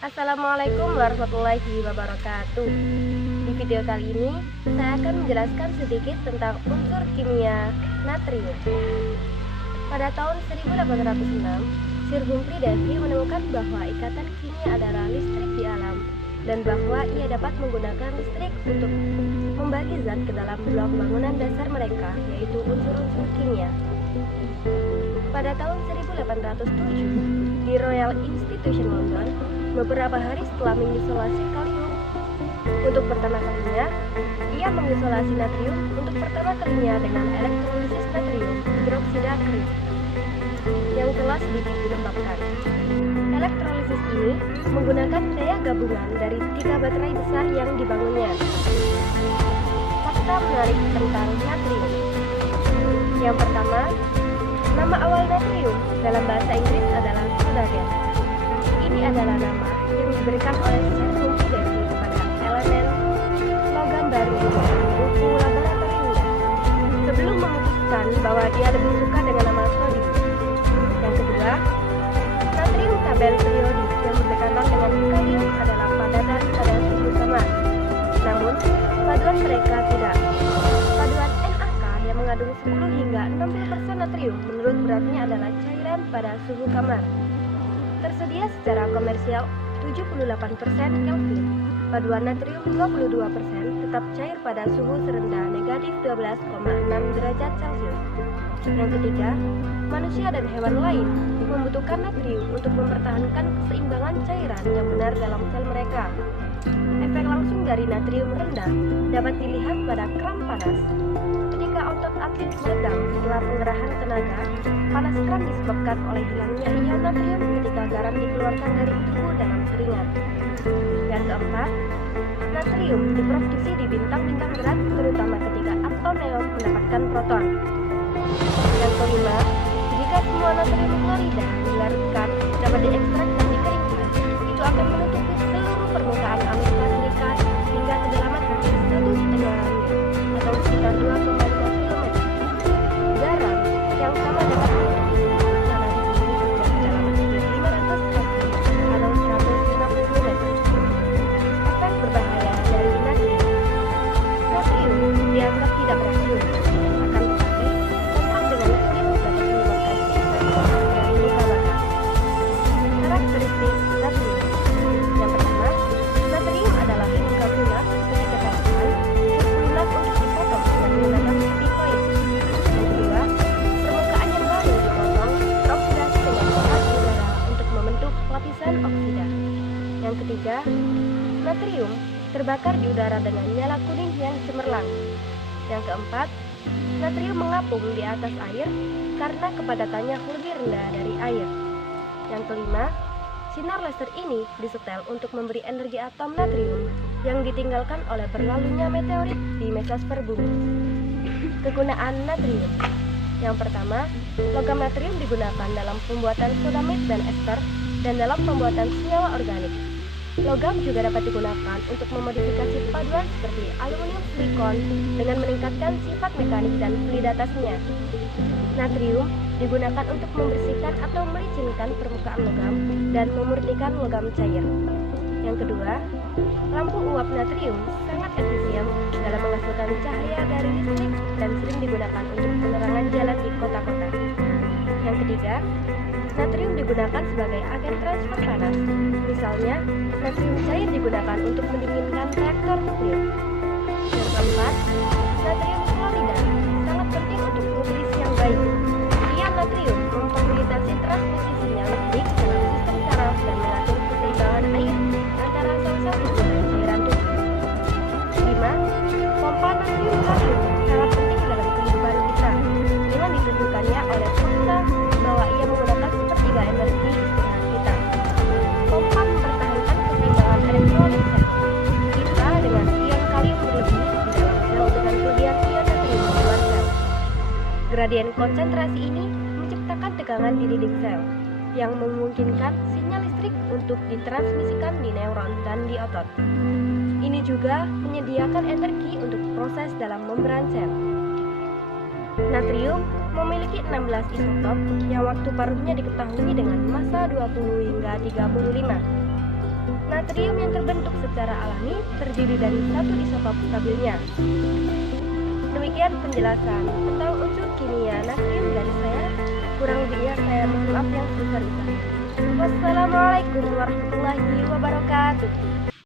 Assalamualaikum warahmatullahi wabarakatuh. Di video kali ini, saya akan menjelaskan sedikit tentang unsur kimia natrium. Pada tahun 1806, Sir Humphrey Davy menemukan bahwa ikatan kimia adalah listrik di alam dan bahwa ia dapat menggunakan listrik untuk membagi zat ke dalam blok bangunan dasar mereka, yaitu unsur-unsur kimia. Pada tahun 1807, di Royal Institution London, beberapa hari setelah mengisolasi kalium untuk pertama kalinya, ia mengisolasi natrium untuk pertama kalinya dengan elektrolisis natrium hidroksida krim yang telah sedikit dilembabkan. Elektrolisis ini menggunakan daya gabungan dari 3 baterai besar yang dibangunnya. Fakta menarik tentang natrium. Yang pertama, nama awal natrium dalam bahasa Inggris adalah sodagen. Ini adalah nama yang diberikan oleh Sir Humphrey Davy kepada elemen logam baru di buku laboratoriumnya, sebelum memutuskan bahwa dia lebih suka dengan nama sodium. Yang kedua, natrium tabel periodik yang berdekatan dengan kalium adalah padatan pada suhu kamar. Namun, paduan mereka tidak. Paduan NaK yang mengandung 10 hingga 60% natrium menurut beratnya adalah cairan pada suhu kamar. Tersedia secara komersial 78% Kelvin. Paduan natrium 22% tetap cair pada suhu serendah negatif 12,6 derajat Celcius. Yang ketiga, manusia dan hewan lain membutuhkan natrium untuk mempertahankan keseimbangan cairan yang benar dalam sel mereka. Efek langsung dari natrium rendah dapat dilihat pada kram panas. Ketika otot atlet meregang setelah pengerahan tenaga, panas kram disebabkan oleh hilangnya ion natrium ketika garam dikeluarkan dari tubuh dalam keringat. Yang keempat, natrium diproduksi di bintang-bintang berat, terutama ketika atom neon mendapatkan proton. Yang kelima, jika semua natrium klorida dilarutkan dapat diekstrak dan dikeringkan, itu akan menutupi seluruh permukaan Amerika Serikat hingga kedalaman hampir 1,5 mil atau sekitar 2,5 km. Garam yang sama dapat menutupi seluruh tanah di bumi hingga kedalaman sekitar 500 kaki atau 150 km. Efek berbahaya dari natrium. Natrium dianggap tidak beracun, akan tetapi kontak dengan kulit dapat menyebabkan infeksi dan luka bakar. Karakteristik natrium. Yang pertama, natrium adalah logam lunak ketika katakan lunak untuk dipotong dengan menggunakan stikoid. Yang kedua, permukaan yang baru dipotong teroksidasi dengan panas udara untuk membentuk lapisan oksida. Yang ketiga, natrium terbakar di udara dengan nyala kuning yang cemerlang. Yang keempat, natrium mengapung di atas air karena kepadatannya lebih rendah dari air. Yang kelima, sinar laser ini disetel untuk memberi energi atom natrium yang ditinggalkan oleh berlalunya meteorit di mesosfer bumi. Kegunaan natrium. Yang pertama, logam natrium digunakan dalam pembuatan sodamid dan ester dan dalam pembuatan senyawa organik. Logam juga dapat digunakan untuk memodifikasi paduan seperti aluminium silikon dengan meningkatkan sifat mekanik dan validitasnya. Natrium digunakan untuk membersihkan atau melicinkan permukaan logam dan memurnikan logam cair. Yang kedua, lampu uap natrium sangat efisien dalam menghasilkan cahaya dari listrik dan sering digunakan untuk penerangan jalan di kota-kota. Yang ketiga, natrium digunakan sebagai agen transfer panas. Misalnya, natrium cair digunakan untuk mendinginkan reaktor nuklir. Yang keempat, natrium klorida sangat penting untuk nutrisi yang baik. Ion natrium memfasilitasi transmisi sinyal listrik dalam sistem saraf dan mengatur keseimbangan air antara sel-sel tubuh dan cairan tubuh. 5. Pompa natrium kalium sangat penting dalam kehidupan kita dengan ditunjukkannya oleh fakta bahwa ia menggunakan sepertiga energi istirahat kita. Pompa mempertahankan keseimbangan elektrolit sel kita dengan ion kalium berlebih di dalam sel dengan kelebihan ion natrium di luar sel. Gradien konsentrasi ini menciptakan tegangan di dinding sel yang memungkinkan sinyal listrik untuk ditransmisikan di neuron dan di otot. Ini juga menyediakan energi untuk proses dalam membran sel. Natrium memiliki 16 isotop yang waktu paruhnya diketahui dengan massa 20 hingga 35. Natrium yang terbentuk secara alami terdiri dari satu isotop stabilnya. Demikian penjelasan tentang unsur kimia natrium dari saya. Kurang lebihnya saya mohon maaf yang sebesar-besarnya. Wassalamualaikum warahmatullahi wabarakatuh.